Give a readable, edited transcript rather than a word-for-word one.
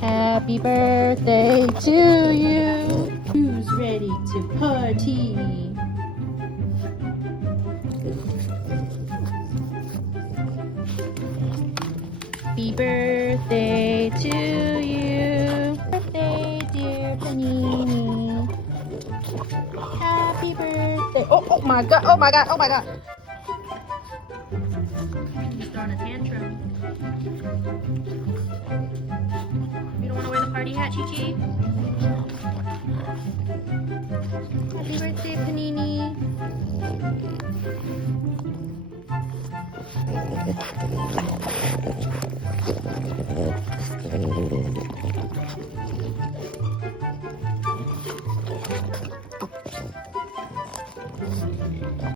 Happy birthday to you. Who's ready to party? Happy birthday to you. Birthday, dear Panini. Happy birthday. Oh my god, oh my god, oh my god. He's throwing a tantrum. You don't want to wear the party hat, Chi Chi? Happy birthday, Panini.